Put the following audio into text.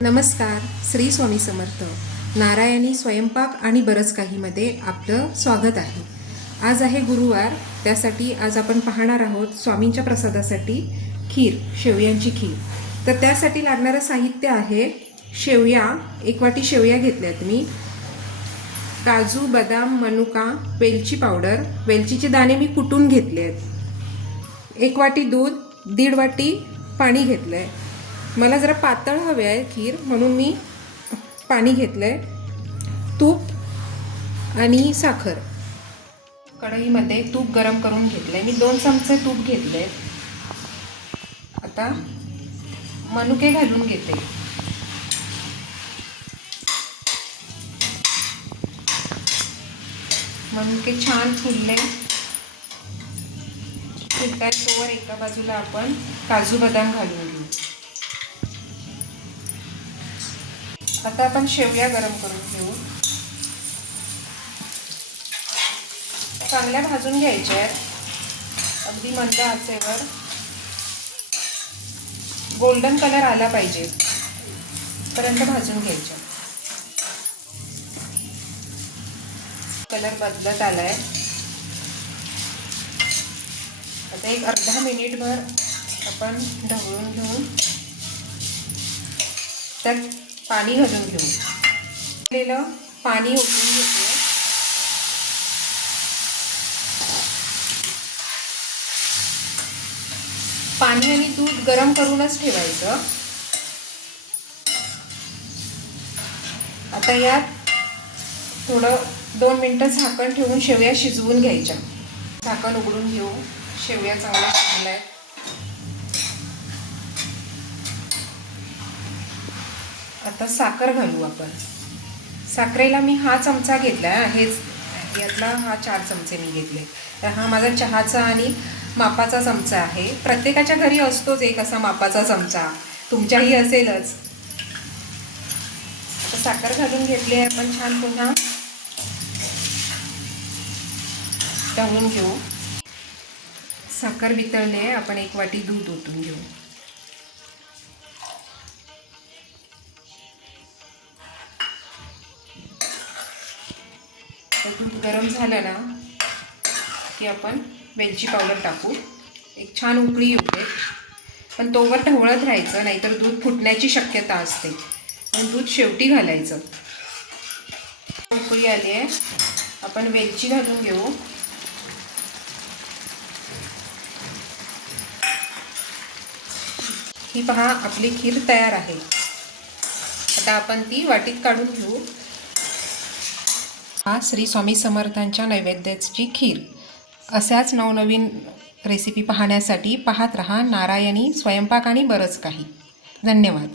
नमस्कार. श्री स्वामी समर्थ. नारायणी स्वयंपाक आणि बरंच काहीमध्ये आपलं स्वागत आहे. आज आहे गुरुवार, त्यासाठी आज आपण पाहणार आहोत स्वामींच्या प्रसादासाठी खीर, शेवयांची खीर. तर त्यासाठी लागणारं साहित्य आहे शेवया. 1 वाटी शेवया घेतल्यात मी. काजू, बदाम, मनुका, वेलची पावडर, वेलचीचे दाणे मी कुटून घेतले आहेत. 1 वाटी दूध, 1.5 वाटी पाणी घेतलं आहे. मला जरा पातळ हवे आहे खीर, म्हणून मी पाणी घेतलं आहे. तूप आणि साखर. कढईमध्ये तूप गरम करून घेतलं आहे. मी 2 चमचे तूप घेतले. आता मनुके घालून घेते. मनुके छान फुलले. फुलताय तोवर एका बाजूला आपण काजू बदाम घालून घेऊ. आता आपण शेवया गरम करून घेऊ. चांगल्या भाजून घ्यायच्या आहेत, अगदी मंद आचेवर. गोल्डन कलर आला पाहिजे पर्यंत भाजून घ्यायच्या. कलर बदलत आलाय. आता एक अर्धा मिनिटभर आपण ढवळून घेऊन त्यात पाणी घालून घेऊ. पाणी ओतून घेतलं. पाणी आणि दूध गरम करूनच ठेवायचं. आता यात थोडं 2 मिनिटं झाकण ठेवून शेवया शिजवून घ्यायच्या. झाकण उघडून घेऊ. शेवया चांगल्या शिजल्या. आता साखर घालू आपण. साखरेला मी हा चमचा घेतला आहे. हेच यातला हा 4 चमचे मी घेतले. तर हा माझा चहाचा आणि मापाचा चमचा आहे. प्रत्येकाच्या घरी असतोच एक असा मापाचा चमचा, तुमच्याही असेलच. आता साखर घालून घेतली आहे आपण. छान पुन्हा ढवळून घेऊ. साखर वितळली आहे. आपण 1 वाटी दूध ओतून घेऊ. दूध गरम झालं ना की आपण वेलची पावडर टाकू. एक छान उकळी येऊ दे, पण तोवर ढवळत राहायचं, नाहीतर दूध फुटण्याची शक्यता असते. पण दूध शेवटी घालायचं. उकळी आली आहे. आपण वेलची घालून घेऊ. ही पहा, आपली खीर तयार आहे. आता आपण ती वाटीत काढून घेऊ. हा श्री स्वामी समर्थांच्या नैवेद्याची खीर. अशाच नवनवीन रेसिपी पाहण्यासाठी पाहत रहा नारायणी स्वयंपाक आणि बरंच काही. धन्यवाद.